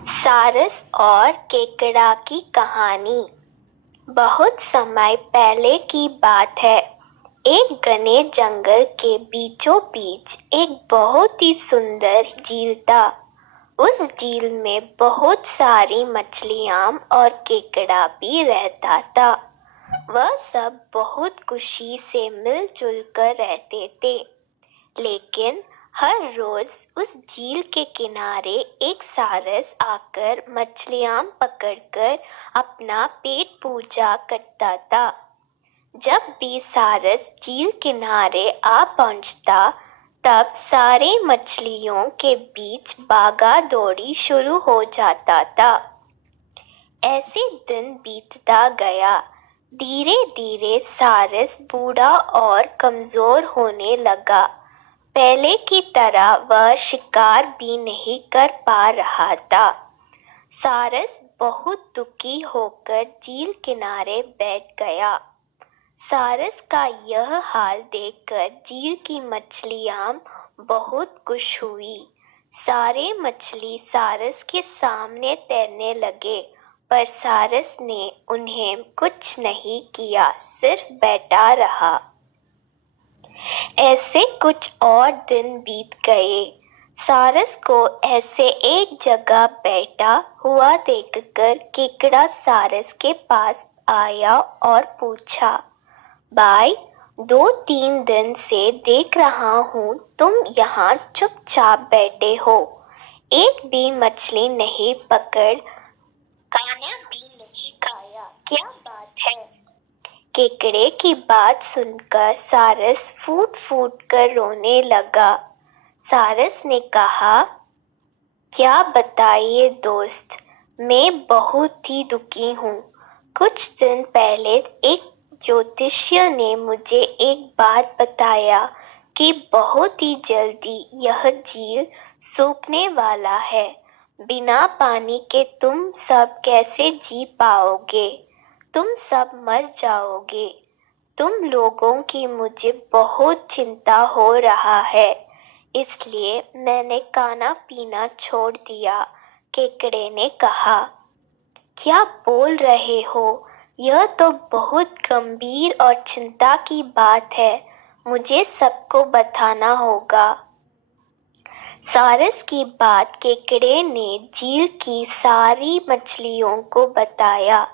सारस और केकड़ा की कहानी। बहुत समय पहले की बात है। एक घने जंगल के बीचों बीच एक बहुत ही सुंदर झील था। उस झील में बहुत सारी मछलियां और केकड़ा भी रहता था। वह सब बहुत खुशी से मिलजुल कर रहते थे। लेकिन हर रोज उस झील के किनारे एक सारस आकर मछलियां पकड़कर अपना पेट पूजा करता था। जब भी सारस झील किनारे आ पहुंचता, तब सारे मछलियों के बीच भागा दौड़ी शुरू हो जाता था। ऐसे दिन बीतता गया। धीरे धीरे सारस बूढ़ा और कमजोर होने लगा। पहले की तरह वह शिकार भी नहीं कर पा रहा था। सारस बहुत दुखी होकर झील किनारे बैठ गया। सारस का यह हाल देखकर झील की मछलियां बहुत खुश हुई। सारे मछली सारस के सामने तैरने लगे, पर सारस ने उन्हें कुछ नहीं किया, सिर्फ बैठा रहा। ऐसे कुछ और दिन बीत गए। सारस को ऐसे एक जगह बैठा हुआ देखकर केकड़ा सारस के पास आया और पूछा, भाई, 2-3 दिन से देख रहा हूँ तुम यहाँ चुपचाप बैठे हो, एक भी मछली नहीं पकड़, खाना भी नहीं खाया, क्या बात है? केकड़े की बात सुनकर सारस फूट फूट कर रोने लगा। सारस ने कहा, क्या बताइए दोस्त, मैं बहुत ही दुखी हूँ। कुछ दिन पहले एक ज्योतिषी ने मुझे एक बात बताया कि बहुत ही जल्दी यह झील सूखने वाला है। बिना पानी के तुम सब कैसे जी पाओगे? तुम सब मर जाओगे। तुम लोगों की मुझे बहुत चिंता हो रहा है, इसलिए मैंने खाना पीना छोड़ दिया। केकड़े ने कहा, क्या बोल रहे हो? यह तो बहुत गंभीर और चिंता की बात है। मुझे सबको बताना होगा। सारस की बात केकड़े ने झील की सारी मछलियों को बताया।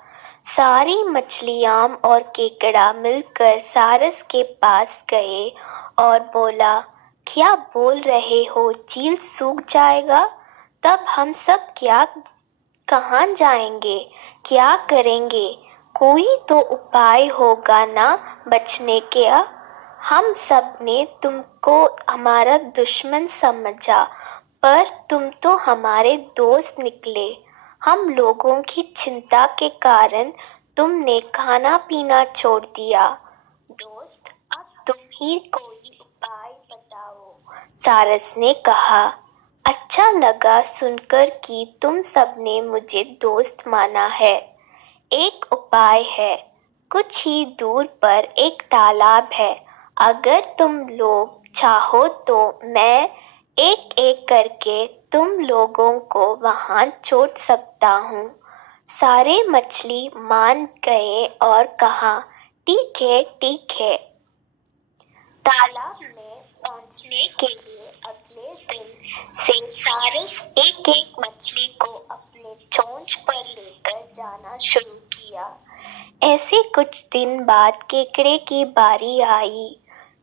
सारी मछलियां और केकड़ा मिलकर सारस के पास गए और बोला, क्या बोल रहे हो, झील सूख जाएगा? तब हम सब कहाँ जाएंगे, क्या करेंगे? कोई तो उपाय होगा ना बचने का। हम सब ने तुमको हमारा दुश्मन समझा, पर तुम तो हमारे दोस्त निकले। हम लोगों की चिंता के कारण तुमने खाना पीना छोड़ दिया। दोस्त, अब तुम ही कोई उपाय बताओ। सारस ने कहा, अच्छा लगा सुनकर कि तुम सबने मुझे दोस्त माना है। एक उपाय है। कुछ ही दूर पर एक तालाब है। अगर तुम लोग चाहो तो मैं एक एक करके तुम लोगों को वहां छोड़ सकता हूँ। सारे मछली मान गए और कहा, ठीक है ठीक है। तालाब में पहुंचने के लिए अगले दिन से सारस एक एक मछली को अपने चोंच पर लेकर जाना शुरू किया। ऐसे कुछ दिन बाद केकड़े की बारी आई।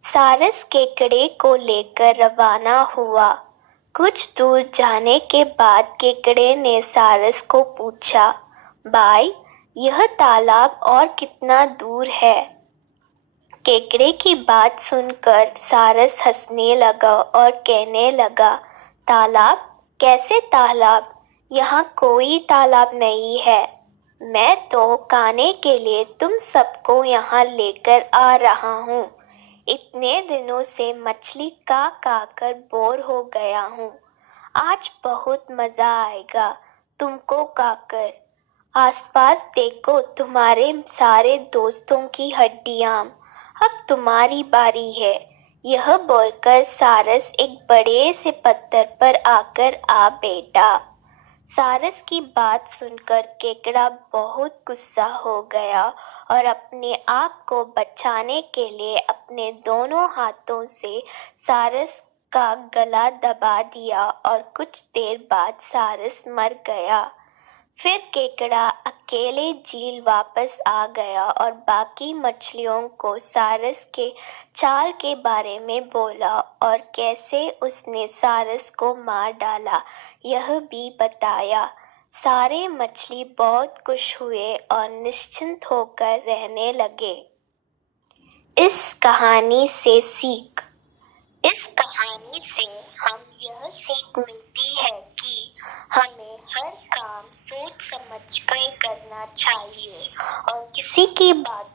सारस केकड़े को लेकर रवाना हुआ। कुछ दूर जाने के बाद केकड़े ने सारस को पूछा, भाई, यह तालाब और कितना दूर है? केकड़े की बात सुनकर सारस हंसने लगा और कहने लगा, तालाब? कैसे तालाब? यहाँ कोई तालाब नहीं है। मैं तो खाने के लिए तुम सबको यहाँ लेकर आ रहा हूँ। इतने दिनों से मछली खा कर बोर हो गया हूँ। आज बहुत मजा आएगा तुमको खाकर। आसपास देखो, तुम्हारे सारे दोस्तों की हड्डियां। अब तुम्हारी बारी है। यह बोलकर सारस एक बड़े से पत्थर पर आकर आ बैठा। सारस की बात सुनकर केकड़ा बहुत गुस्सा हो गया और अपने आप को बचाने के लिए अपने दोनों हाथों से सारस का गला दबा दिया और कुछ देर बाद सारस मर गया। फिर केकड़ा अकेले झील वापस आ गया और बाकी मछलियों को सारस के चाल के बारे में बोला और कैसे उसने सारस को मार डाला यह भी बताया। सारे मछली बहुत खुश हुए और निश्चिंत होकर रहने लगे। इस कहानी से सीख। इस कहानी से हम यह सीख मिलती है कि हमें हर काम सोच समझ कर करना चाहिए और किसी की बात